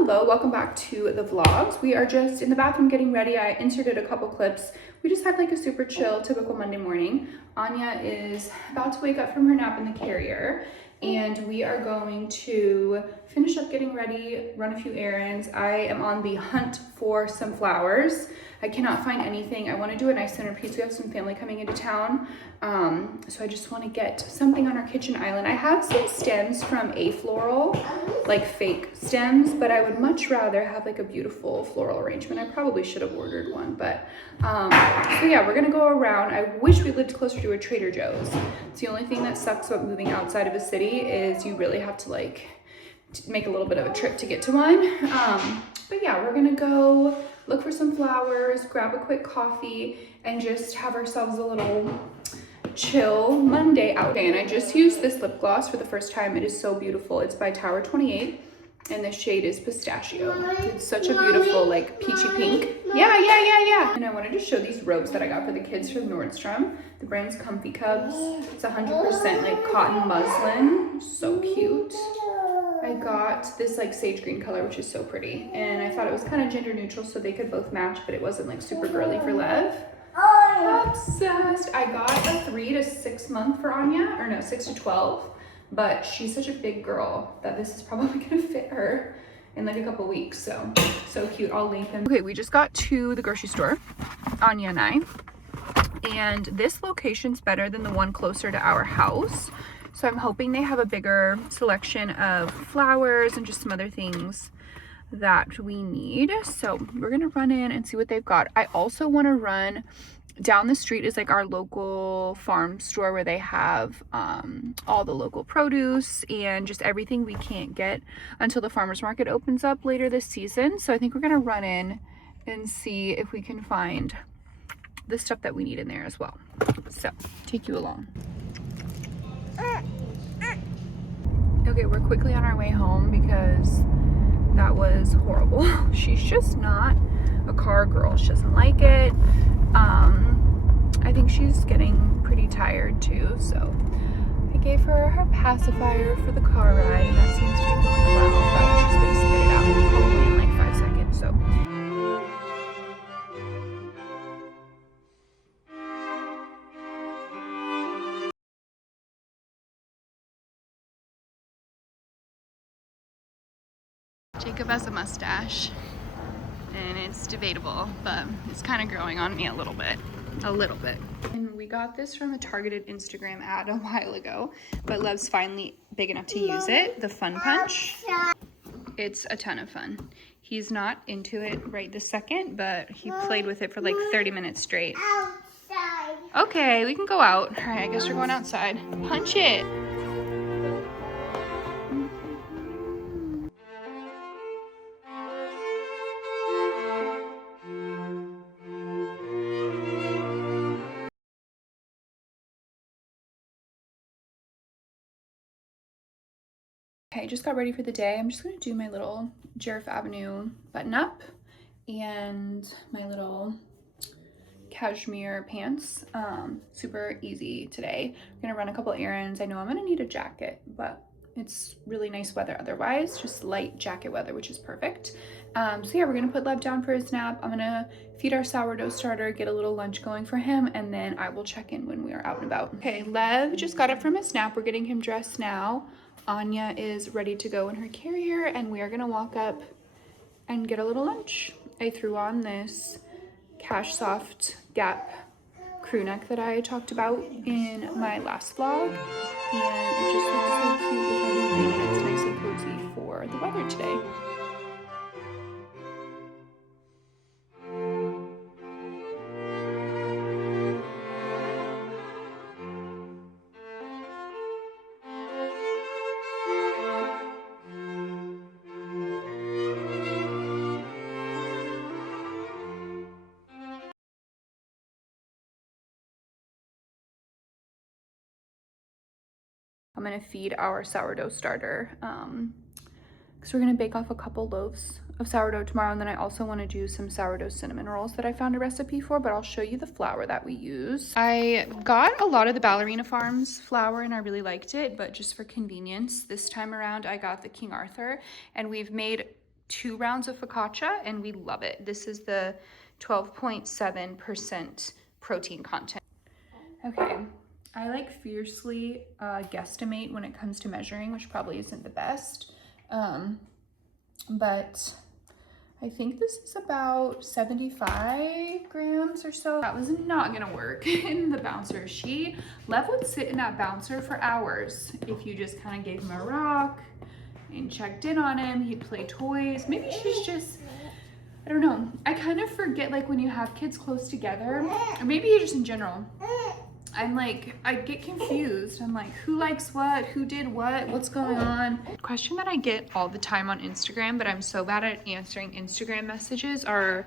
Hello, welcome back to the vlogs. We are just in the bathroom getting ready. I inserted a couple clips. We just had like a super chill, typical Monday morning. Anya is about to wake up from her nap in the carrier, and we are going to finish up getting ready, run a few errands. I am on the hunt for some flowers. I cannot find anything. I want to do a nice centerpiece. We have some family coming into town, so I just want to get something on our kitchen island. I have some stems from A Floral, like fake stems, but I would much rather have like a beautiful floral arrangement. I probably should have ordered one, but so yeah, we're gonna go around. I wish we lived closer to a Trader Joe's. It's the only thing that sucks about moving outside of a city is you really have to like make a little bit of a trip to get to one. But yeah, we're gonna go look for some flowers, grab a quick coffee, and just have ourselves a little chill Monday out. Okay, and I just used this lip gloss for the first time. It is so beautiful. It's by Tower 28, and the shade is Pistachio. It's such a beautiful, like, peachy pink. Yeah. And I wanted to show these robes that I got for the kids from Nordstrom. The brand's Comfy Cubs. It's 100% like cotton muslin. So cute. I got this like sage green color, which is so pretty. And I thought it was kind of gender neutral so they could both match, but it wasn't like super girly for Lev. Obsessed. I got a 3 to 6 month for Anya, or no, 6 to 12, but she's such a big girl that this is probably gonna fit her in like a couple weeks. So cute. I'll link them. Okay, we just got to the grocery store, Anya and I, and this location's better than the one closer to our house. So I'm hoping they have a bigger selection of flowers and just some other things that we need. So we're gonna run in and see what they've got. I also want to run down the street is like our local farm store where they have all the local produce and just everything we can't get until the farmers market opens up later this season. So I think we're gonna run in and see if we can find the stuff that we need in there as well. So take you along. Okay, we're quickly on our way home because that was horrible. She's just not a car girl. She doesn't like it. I think she's getting pretty tired too, so I gave her her pacifier for the car ride, and that seems to be going well, but she's gonna spit it out probably in like 5 seconds, so. Jacob has a mustache, and it's debatable, but it's kind of growing on me a little bit. And we got this from a targeted Instagram ad a while ago, but Lev's finally big enough to use it, the Fun Punch. It's a ton of fun. He's not into it right this second, but he played with it for like 30 minutes straight. Outside. Okay, we can go out. All right, I guess we're going outside. Punch it. Okay, just got ready for the day. I'm just gonna do my little Jeriff Avenue button up and my little cashmere pants. Super easy today. I'm gonna run a couple errands. I know I'm gonna need a jacket, but it's really nice weather otherwise, just light jacket weather, which is perfect. So yeah, we're gonna put Lev down for his nap. I'm gonna feed our sourdough starter, get a little lunch going for him, and then I will check in when we are out and about. Okay, Lev just got up from his nap. We're getting him dressed now. Anya is ready to go in her carrier, and we are gonna walk up and get a little lunch. I threw on this Cash Soft Gap crew neck that I talked about in my last vlog, and it just looks so cute with everything, and it's nice and cozy for the weather today. I'm gonna feed our sourdough starter because we're gonna bake off a couple loaves of sourdough tomorrow, and then I also want to do some sourdough cinnamon rolls that I found a recipe for, but I'll show you the flour that we use. I got a lot of the Ballerina Farms flour and I really liked it, but just for convenience this time around I got the King Arthur, and we've made 2 rounds of focaccia and we love it. This is the 12.7% protein content. Okay, I like fiercely guesstimate when it comes to measuring, which probably isn't the best. But I think this is about 75 grams or so. That was not gonna work in the bouncer. Lev would sit in that bouncer for hours if you just kind of gave him a rock and checked in on him. He'd play toys. Maybe she's just, I don't know. I kind of forget, like, when you have kids close together, or maybe just in general, I'm like, I get confused. I'm like, who likes what? Who did what? What's going on? Question that I get all the time on Instagram, but I'm so bad at answering Instagram messages, are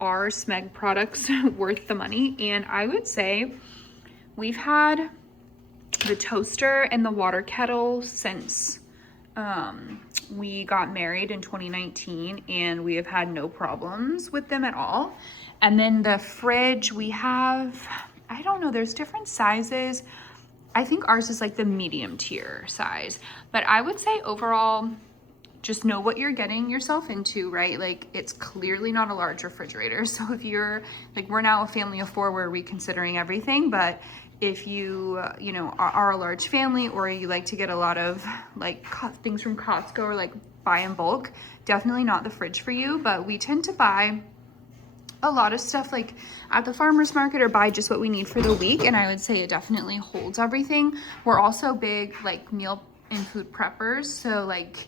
Smeg products worth the money? And I would say we've had the toaster and the water kettle since we got married in 2019, and we have had no problems with them at all. And then the fridge, we have, I don't know, there's different sizes. I think ours is like the medium tier size, but I would say overall, just know what you're getting yourself into, right? Like, it's clearly not a large refrigerator. So if you're like, we're now a family of 4, we're reconsidering everything. But if you, you know, are a large family, or you like to get a lot of like things from Costco or like buy in bulk, definitely not the fridge for you. But we tend to buy a lot of stuff like at the farmer's market, or buy just what we need for the week. And I would say it definitely holds everything. We're also big like meal and food preppers. So like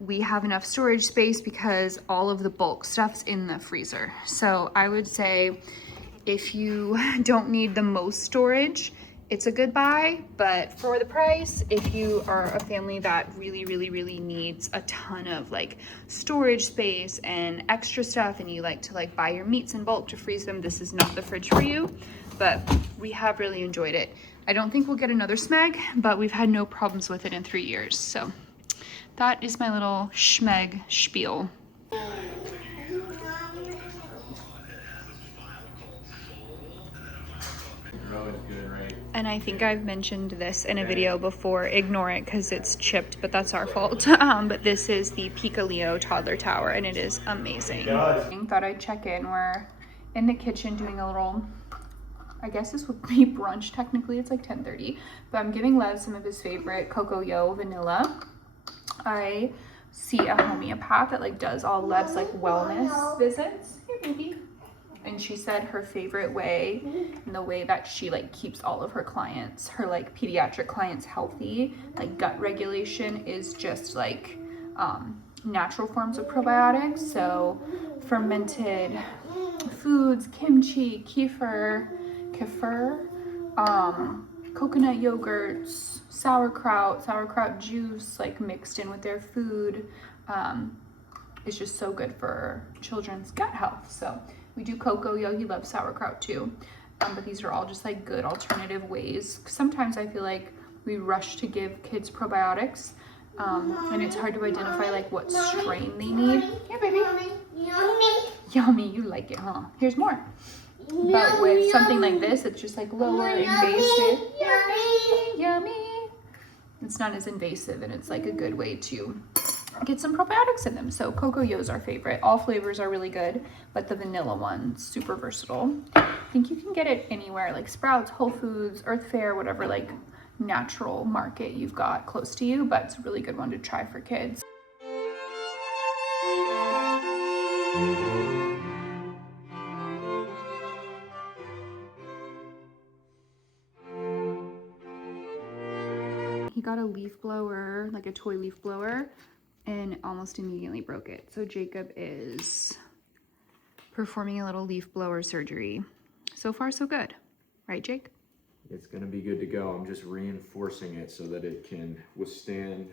we have enough storage space because all of the bulk stuff's in the freezer. So I would say if you don't need the most storage, it's a good buy. But for the price, if you are a family that really needs a ton of like storage space and extra stuff, and you like to like buy your meats in bulk to freeze them, this is not the fridge for you. But we have really enjoyed it. I don't think we'll get another Smeg, but we've had no problems with it in 3 years. So that is my little Schmeg spiel. And I think I've mentioned this in a video before. Ignore it because it's chipped, but that's our fault. But this is the Pika Leo toddler tower, and it is amazing. Thought I'd check in. We're in the kitchen doing a little, I guess this would be brunch technically. It's like 10:30, but I'm giving Lev some of his favorite Cocoa Yo vanilla. I see a homeopath that like does all Lev's like wellness visits. Here, baby. And she said her favorite way, and the way that she like keeps all of her clients, her like pediatric clients, healthy, like gut regulation, is just like natural forms of probiotics. So fermented foods, kimchi, kefir, coconut yogurts, sauerkraut juice, like mixed in with their food. It's just so good for children's gut health. So we do Cocoa Yo. He loves sauerkraut too. But these are all just like good alternative ways. Sometimes I feel like we rush to give kids probiotics, and it's hard to identify like what strain they need. Here, baby. Yummy. You like it, huh? Here's more. But with something like this, it's just like lower invasive. Yummy. It's not as invasive, and it's like a good way to get some probiotics in them. So Cocoa Yo is our favorite. All flavors are really good, but the vanilla one, super versatile. I think you can get it anywhere, like Sprouts, Whole Foods, Earth Fare, whatever like natural market you've got close to you, but it's a really good one to try for kids. He got a leaf blower, like a toy leaf blower, and almost immediately broke it. So Jacob is performing a little leaf blower surgery. So far, so good. Right, Jake? It's gonna be good to go. I'm just reinforcing it so that it can withstand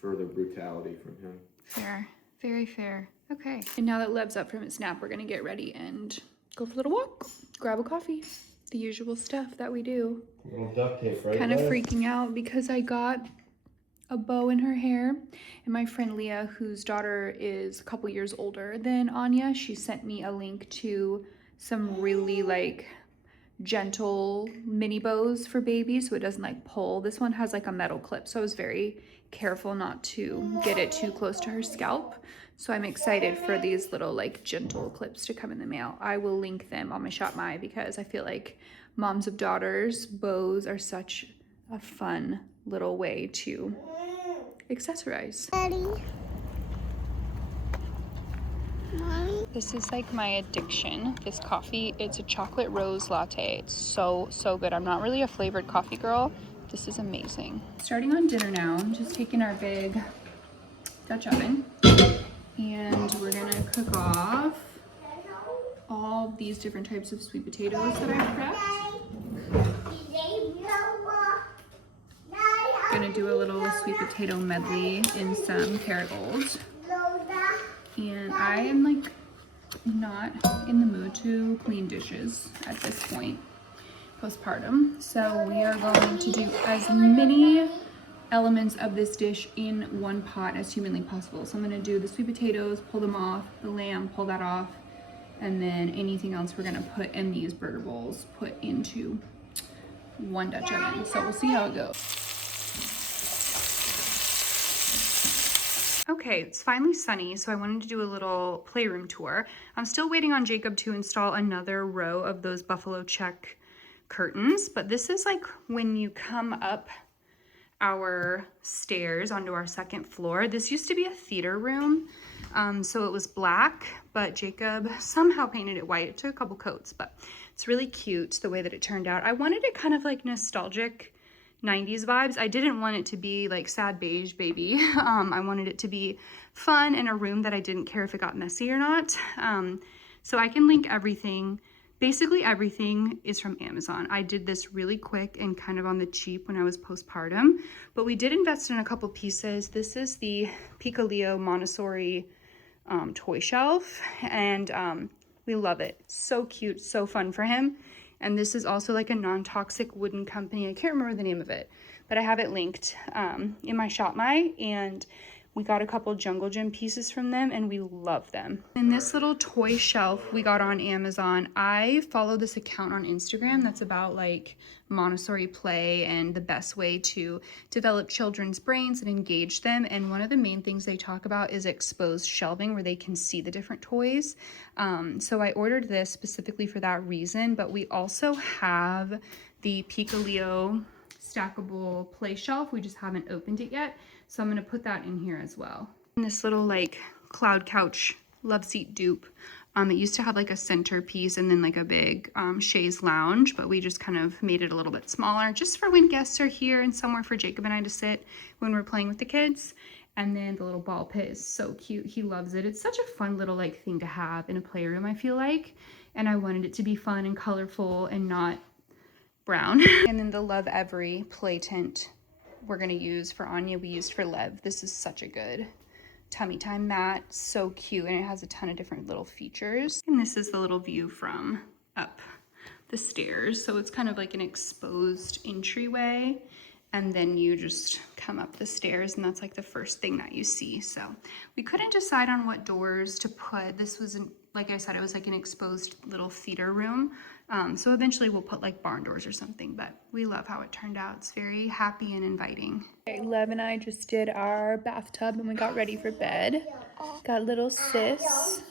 further brutality from him. Fair, very fair. Okay. And now that Lev's up from his nap, we're gonna get ready and go for a little walk, grab a coffee. The usual stuff that we do. A little duct tape, right? Kind of freaking out because I got a bow in her hair, and my friend Leah, whose daughter is a couple years older than Anya, she sent me a link to some really like gentle mini bows for babies so it doesn't like pull. This one has like a metal clip, so I was very careful not to get it too close to her scalp. So I'm excited for these little like gentle clips to come in the mail. I will link them on my Shop My because I feel like moms of daughters bows are such a fun little way to accessorize. Daddy. Mommy. This is like my addiction, this coffee. It's a chocolate rose latte. It's so good. I'm not really a flavored coffee girl. This is amazing. Starting on dinner now, I'm just taking our big Dutch oven and we're gonna cook off all these different types of sweet potatoes that I've prepped. Gonna do a little sweet potato medley in some carrot bowls. And I am like not in the mood to clean dishes at this point, postpartum. So we are going to do as many elements of this dish in one pot as humanly possible. So I'm gonna do the sweet potatoes, pull them off, the lamb, pull that off, and then anything else we're gonna put in these burger bowls, put into one Dutch oven. So we'll see how it goes. Okay, it's finally sunny, so I wanted to do a little playroom tour. I'm still waiting on Jacob to install another row of those buffalo check curtains, but this is like when you come up our stairs onto our second floor. This used to be a theater room, so it was black, but Jacob somehow painted it white. It took a couple coats, but it's really cute the way that it turned out. I wanted it kind of like nostalgic 90s vibes. I didn't want it to be like sad beige baby. I wanted it to be fun in a room that I didn't care if it got messy or not. So I can link everything. Basically everything is from Amazon. I did this really quick and kind of on the cheap when I was postpartum, but we did invest in a couple pieces. This is the Piccolio Montessori toy shelf, and we love it. So cute, so fun for him. And this is also like a non-toxic wooden company. I can't remember the name of it, but I have it linked in my Shop My, and we got a couple Jungle Gym pieces from them and we love them. And this little toy shelf we got on Amazon. I follow this account on Instagram that's about like Montessori play and the best way to develop children's brains and engage them. And one of the main things they talk about is exposed shelving where they can see the different toys. So I ordered this specifically for that reason, but we also have the Piccolio stackable play shelf. We just haven't opened it yet. So I'm gonna put that in here as well. And this little like cloud couch love seat dupe. It used to have like a centerpiece and then like a big chaise lounge, but we just kind of made it a little bit smaller just for when guests are here and somewhere for Jacob and I to sit when we're playing with the kids. And then the little ball pit is so cute. He loves it. It's such a fun little like thing to have in a playroom, I feel like. And I wanted it to be fun and colorful and not brown. And then the Love Every play tent we're gonna use for Anya, we used for Lev. This is such a good tummy time mat, so cute, and it has a ton of different little features. And this is the little view from up the stairs, so it's kind of like an exposed entryway, and then you just come up the stairs, and that's like the first thing that you see. So we couldn't decide on what doors to put. This was, like I said, it was like an exposed little theater room. So eventually we'll put like barn doors or something, but we love how it turned out. It's very happy and inviting. Okay, Lev and I just did our bathtub and we got ready for bed. Got little sis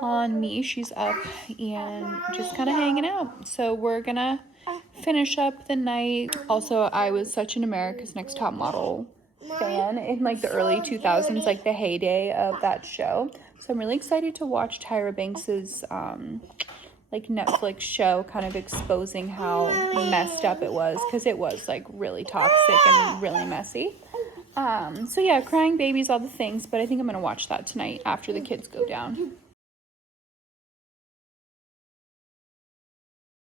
on me. She's up and just kind of hanging out. So we're gonna finish up the night. Also, I was such an America's Next Top Model fan in like the early 2000s, like the heyday of that show. So I'm really excited to watch Tyra Banks's like Netflix show, kind of exposing how messed up it was, because it was like really toxic and really messy. So yeah, crying babies, all the things, but I think I'm gonna watch that tonight after the kids go down.